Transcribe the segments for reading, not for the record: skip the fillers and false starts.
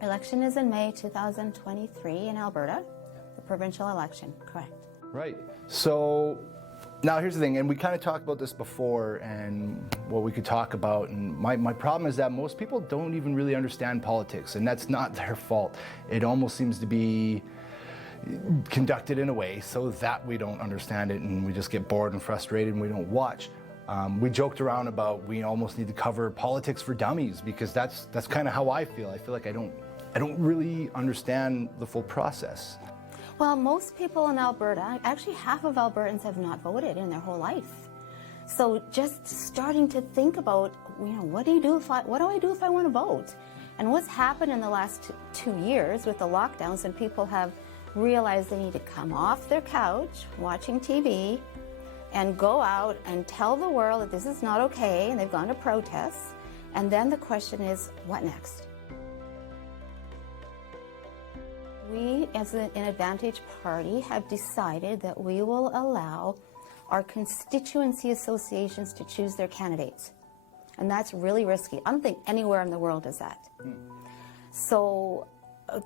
Election is in May 2023 in Alberta, the provincial election, correct. Right. So now here's the thing, and we kind of talked about this before and what we could talk about, and my problem is that most people don't even really understand politics, and that's not their fault. It almost seems to be conducted in a way so that we don't understand it and we just get bored and frustrated and we don't watch. We joked around about we almost need to cover politics for dummies because that's kind of how I feel. I feel like I don't really understand the full process. Well, most people in Alberta, actually half of Albertans have not voted in their whole life. So just starting to think about, what do I do if I want to vote? And what's happened in the last 2 years with the lockdowns, and people have realized they need to come off their couch watching TV and go out and tell the world that this is not okay, and they've gone to protests. And then the question is, what next? We, as an Advantage Party, have decided that we will allow our constituency associations to choose their candidates. And that's really risky. I don't think anywhere in the world is that. So,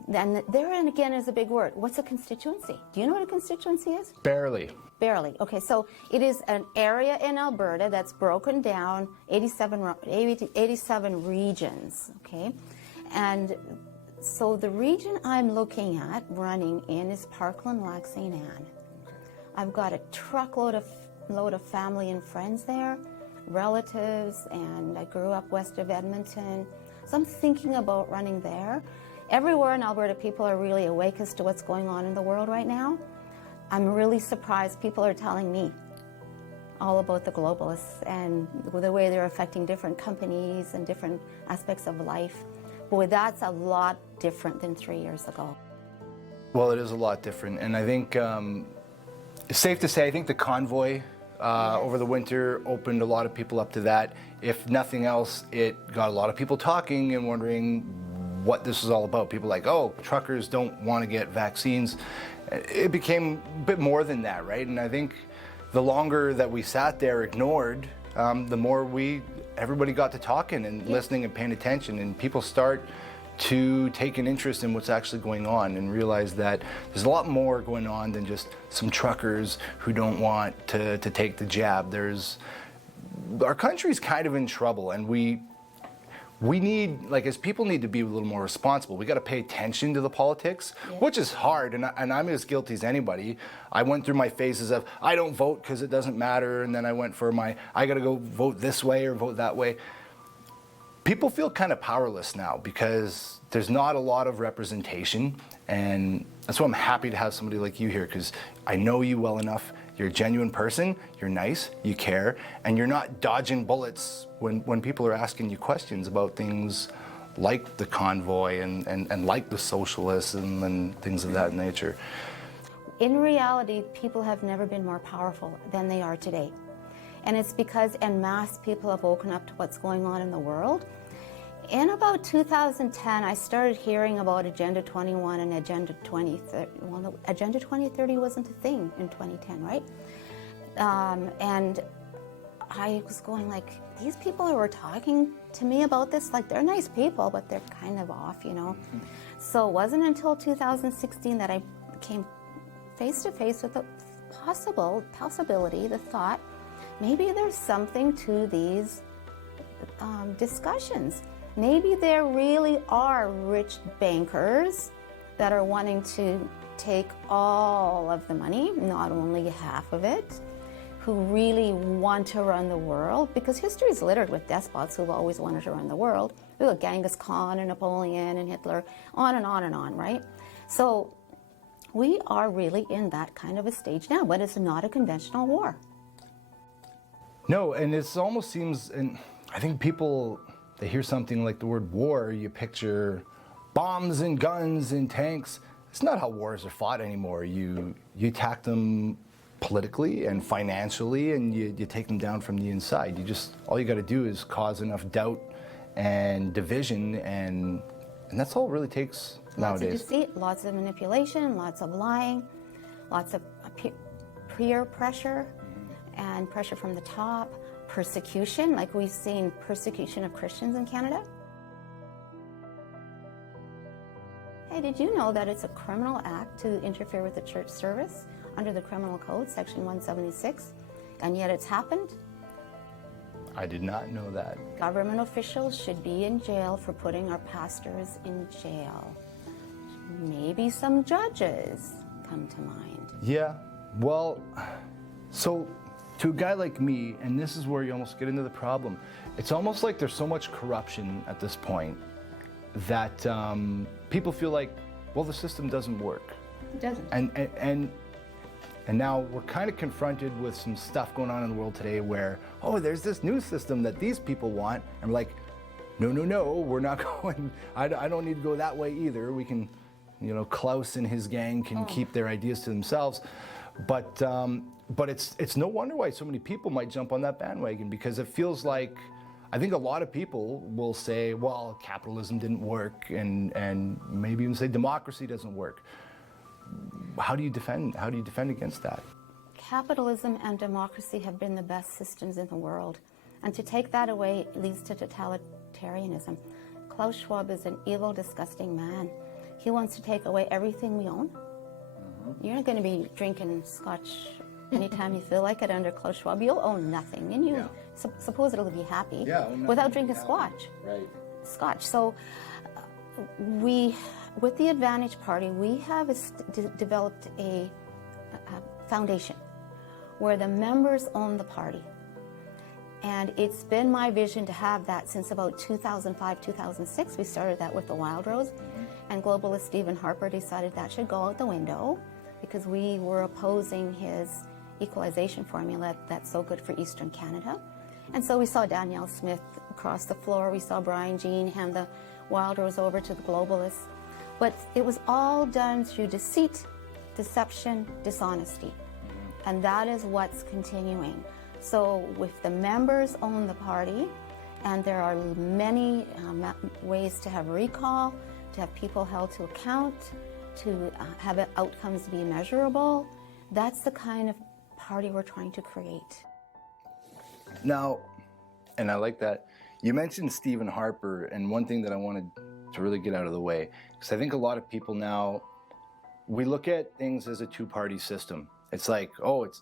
then there again is a big word. What's a constituency? Do you know what a constituency is? Barely. Barely. Okay, so it is an area in Alberta that's broken down, 87 regions, okay? And so the region I'm looking at running in is Parkland, Lac St. Anne. I've got a truckload of family and friends there, relatives, and I grew up west of Edmonton. So I'm thinking about running there. Everywhere in Alberta, people are really awake as to what's going on in the world right now. I'm really surprised people are telling me all about the globalists and the way they're affecting different companies and different aspects of life. Boy, that's a lot different than 3 years ago. Well, it is a lot different, and I think it's safe to say I think the convoy over the winter opened a lot of people up to that. If nothing else, it got a lot of people talking and wondering what this is all about. People like, oh, truckers don't want to get vaccines. It became a bit more than that, right? And I think the longer that we sat there ignored, the more everybody got to talking and listening and paying attention, and people start to take an interest in what's actually going on and realize that there's a lot more going on than just some truckers who don't want to take the jab. Our country's kind of in trouble, and we need, as people, need to be a little more responsible. We got to pay attention to the politics, which is hard, and I'm as guilty as anybody. I went through my phases of, I don't vote because it doesn't matter, and then I went for I got to go vote this way or vote that way. People feel kind of powerless now because there's not a lot of representation, and that's why I'm happy to have somebody like you here, because I know you well enough. You're a genuine person, you're nice, you care, and you're not dodging bullets when people are asking you questions about things like the convoy and like the socialism and things of that nature. In reality, people have never been more powerful than they are today. And it's because en masse people have woken up to what's going on in the world. In about 2010, I started hearing about Agenda 21 and Agenda 2030. Well, Agenda 2030 wasn't a thing in 2010, right? And I was going like, these people who are talking to me about this, they're nice people, but they're kind of off, So it wasn't until 2016 that I came face to face with the possibility, the thought, maybe there's something to these discussions. Maybe there really are rich bankers that are wanting to take all of the money, not only half of it, who really want to run the world, because history is littered with despots who've always wanted to run the world. We got Genghis Khan and Napoleon and Hitler, on and on and on, right? So we are really in that kind of a stage now, but it's not a conventional war. No, and it almost seems, and I think people, they hear something like the word war, you picture bombs and guns and tanks. It's not how wars are fought anymore. You attack them politically and financially, and you take them down from the inside. All you got to do is cause enough doubt and division, and that's all it really takes nowadays. Lots of deceit, lots of manipulation, lots of lying, lots of peer pressure, and pressure from the top, persecution, like we've seen persecution of Christians in Canada. Hey, did you know that it's a criminal act to interfere with the church service under the Criminal Code, Section 176, and yet it's happened? I did not know that. Government officials should be in jail for putting our pastors in jail. Maybe some judges come to mind. Yeah, well, so to a guy like me, and this is where you almost get into the problem, it's almost like there's so much corruption at this point that people feel like, well, the system doesn't work. It doesn't. And now we're kind of confronted with some stuff going on in the world today where, oh, there's this new system that these people want. And we're like, no, we're not going, I don't need to go that way either. We can, Klaus and his gang can keep their ideas to themselves. But it's no wonder why so many people might jump on that bandwagon, because it feels like, I think a lot of people will say, well, capitalism didn't work, and maybe even say democracy doesn't work. How do you defend against that? Capitalism and democracy have been the best systems in the world. And to take that away leads to totalitarianism. Klaus Schwab is an evil, disgusting man. He wants to take away everything we own. You're not going to be drinking scotch anytime you feel like it under Klaus Schwab. You'll own nothing, and you supposedly be happy without drinking scotch. So with the Advantage Party, we have developed a foundation where the members own the party. And it's been my vision to have that since about 2005, 2006. We started that with the Wild Rose, and globalist Stephen Harper decided that should go out the window because we were opposing his equalization formula that's so good for Eastern Canada. And so we saw Danielle Smith across the floor. We saw Brian Jean hand the Wild Rose over to the globalists. But it was all done through deceit, deception, dishonesty. And that is what's continuing. So if the members own the party, and there are many ways to have recall, to have people held to account, to have outcomes be measurable, that's the kind of party we're trying to create. Now, and I like that, you mentioned Stephen Harper, and one thing that I wanted to really get out of the way, because I think a lot of people now, we look at things as a two-party system. It's like, oh, it's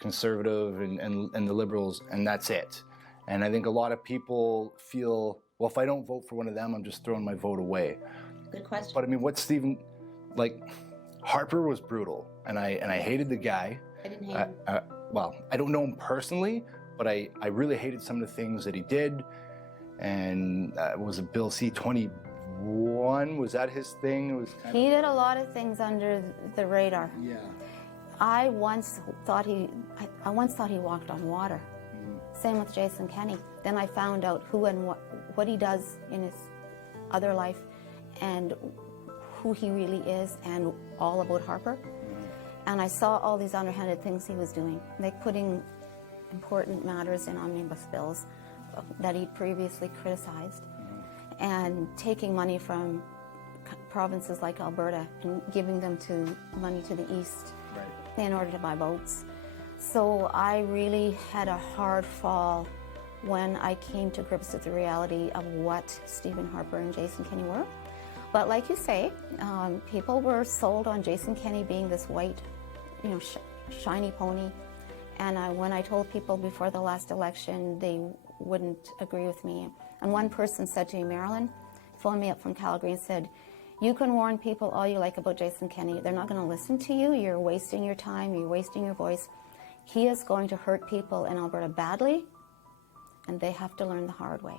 conservative and the liberals, and that's it. And I think a lot of people feel, well, if I don't vote for one of them, I'm just throwing my vote away. Good question. But I mean, what's Stephen, like, Harper was brutal, and I hated the guy. I didn't hate him. Well, I don't know him personally, but I really hated some of the things that he did. And was it Bill C-21? Was that his thing? It was He did a lot of things under the radar. Yeah. I once thought he walked on water. Same with Jason Kenney. Then I found out who and what he does in his other life, and who he really is, and all about Harper. And I saw all these underhanded things he was doing, like putting important matters in omnibus bills that he'd previously criticized, and taking money from provinces like Alberta and giving them money to the east in order to buy votes. So I really had a hard fall when I came to grips with the reality of what Stephen Harper and Jason Kenney were. But like you say, people were sold on Jason Kenney being this white, shiny pony. And when I told people before the last election, they wouldn't agree with me. And one person said to me, Marilyn, phoned me up from Calgary and said, you can warn people all you like about Jason Kenney. They're not going to listen to you. You're wasting your time. You're wasting your voice. He is going to hurt people in Alberta badly, and they have to learn the hard way.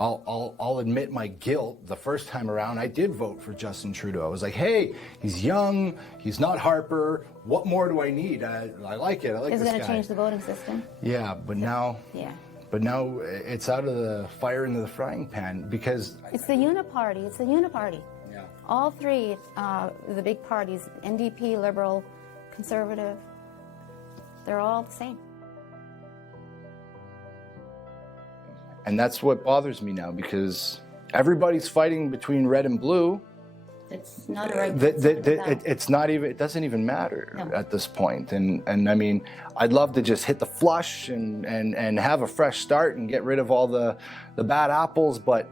I'll admit my guilt. The first time around, I did vote for Justin Trudeau. I was like, hey, he's young. He's not Harper. What more do I need? I like it. I like this guy. Is it going to change the voting system? Yeah, but now... Yeah. But now it's out of the fire into the frying pan because... It's the uniparty. It's the uniparty. Yeah. All three, the big parties, NDP, Liberal, Conservative, they're all the same. And that's what bothers me now, because everybody's fighting between red and blue. It's not a right. It's not even. It doesn't even matter at this point. And I mean, I'd love to just hit the flush and have a fresh start and get rid of all the bad apples. But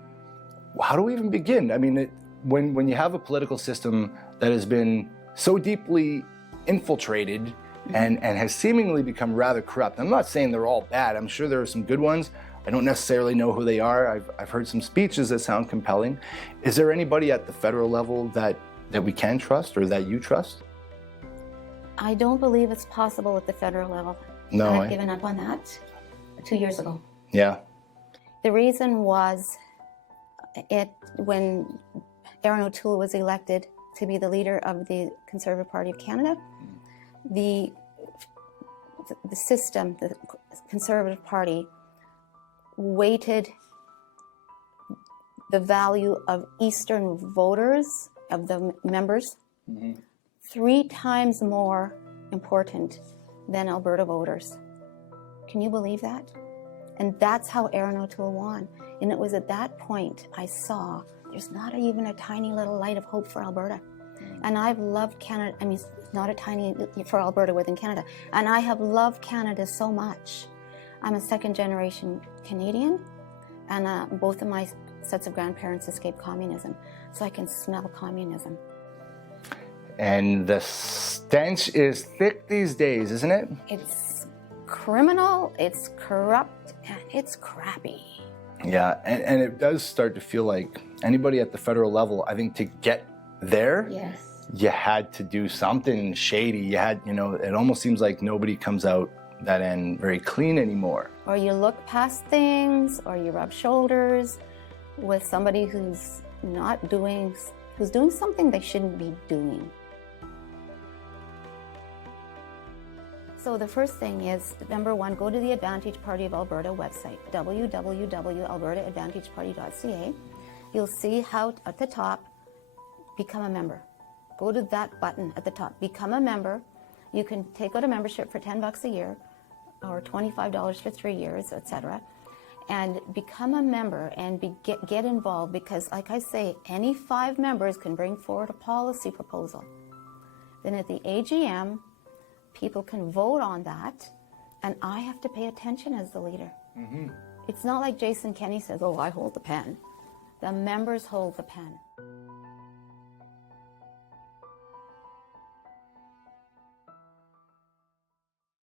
how do we even begin? I mean, when you have a political system that has been so deeply infiltrated and has seemingly become rather corrupt. I'm not saying they're all bad. I'm sure there are some good ones. I don't necessarily know who they are. I've heard some speeches that sound compelling. Is there anybody at the federal level that we can trust or that you trust? I don't believe it's possible at the federal level. No, I've given up on that 2 years ago. Yeah. The reason was when Aaron O'Toole was elected to be the leader of the Conservative Party of Canada, the system, the Conservative Party, weighted the value of Eastern voters, of the members, 3 times more important than Alberta voters. Can you believe that? And that's how Aaron O'Toole won. And it was at that point I saw there's not even a tiny little light of hope for Alberta. And I've loved Canada, I mean, not a tiny for Alberta within Canada. And I have loved Canada so much. I'm a second-generation Canadian, and both of my sets of grandparents escaped communism, so I can smell communism. And the stench is thick these days, isn't it? It's criminal, it's corrupt, and it's crappy. Yeah, and it does start to feel like anybody at the federal level, I think to get there, Yes. you had to do something shady. You had, it almost seems like nobody comes out that end very clean anymore. Or you look past things, or you rub shoulders with somebody who's doing something they shouldn't be doing. So the first thing is, number one, go to the Advantage Party of Alberta website, www.albertaadvantageparty.ca. You'll see how at the top, become a member. Go to that button at the top, become a member. You can take out a membership for $10 a year or $25 for 3 years, etc. And become a member and get involved, because like I say, any 5 members can bring forward a policy proposal. Then at the AGM, people can vote on that, and I have to pay attention as the leader. It's not like Jason Kenney says, oh, I hold the pen. The members hold the pen.